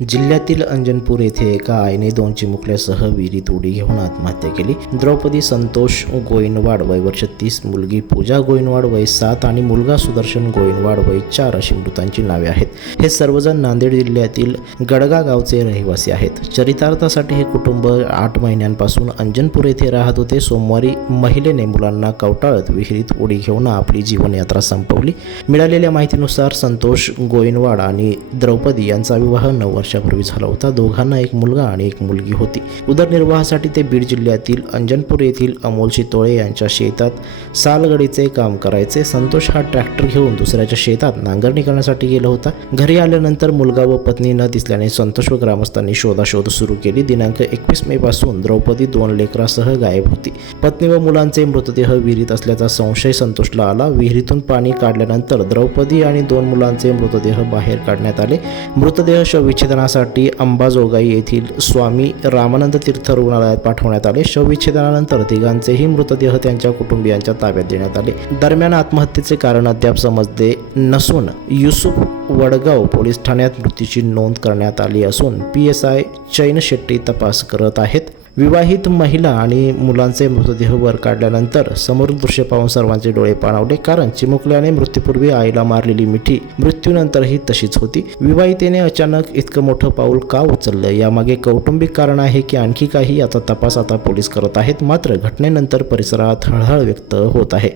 जिल्ह्यातील अंजनपूर येथे एका आईने 2 चिमुकल्यासह विहिरीत उडी घेऊन आत्महत्या केली. द्रौपदी संतोष गोइनवाड वय वर्ष 30, मुलगी पूजा गोइनवाड वय 7 आणि मुलगा सुदर्शन गोइनवाड वय 4 अशी मृतांची नावे आहेत. हे सर्वजण नांदेड जिल्ह्यातील गडगा गावचे रहिवासी आहेत. चरितार्थासाठी हे कुटुंब 8 महिन्यांपासून अंजनपूर येथे राहत होते. सोमवारी महिलेने मुलांना कवटाळत विहिरीत उडी घेऊन आपली जीवनयात्रा संपवली. मिळालेल्या माहितीनुसार संतोष गोइनवाड आणि द्रौपदी यांचा विवाह 9 वर्षापूर्वी झाला होता. दोघांना एक मुलगा आणि एक मुलगी होती. उदरनिर्वाहासाठी ते बीड जिल्ह्यातील अंजनपूर येथील अमोल चितोळे यांच्या शेतात सालगडीचे काम करायचे. संतोष हा ट्रॅक्टर घेऊन दुसऱ्याच्या शेतात नांगरणी करण्यासाठी गेला होता. घरी आल्यानंतर मुलगा व पत्नी न दिसल्याने संतोष व ग्रामस्थांनी शोधाशोध सुरू केली. दिनांक 21 मे पासून द्रौपदी 2 लेकरासह गायब होती. पत्नी व मुलांचे मृतदेह विहिरीत असल्याचा संशय संतोषला आला. विहिरीतून पाणी काढल्यानंतर द्रौपदी आणि 2 मुलांचे मृतदेह बाहेर काढण्यात आले. मृतदेह शवविच्छेदनासाठी अंबाजोगाई येथील स्वामी रामानंद तीर्थ रुग्णालयात पाठवण्यात आले. शवविच्छेदनानंतर तिघांचेही मृतदेह त्यांच्या कुटुंबियांच्या ताब्यात देण्यात आले. दरम्यान आत्महत्येचे कारण अद्याप समजले नसून युसुफ वडगाव पोलीस ठाण्यात मृत्यूची नोंद करण्यात आली असून PSI चैन शेट्टी तपास करत आहेत. विवाहित महिला आणि मुलांचे मृतदेह वर काढल्यानंतर समोरील दृश्य पाहून सर्वांचे डोळे पाणावले. कारण चिमुकल्याने मृत्यूपूर्वी आईला मारलेली मिठी मृत्यूनंतरही तशीच होती. विवाहितेने अचानक इतकं मोठं पाऊल का उचललं, यामागे कौटुंबिक कारण आहे की आणखी काही, याचा तपास आता पोलीस करत आहेत. मात्र घटनेनंतर परिसरात हळहळ व्यक्त होत आहे.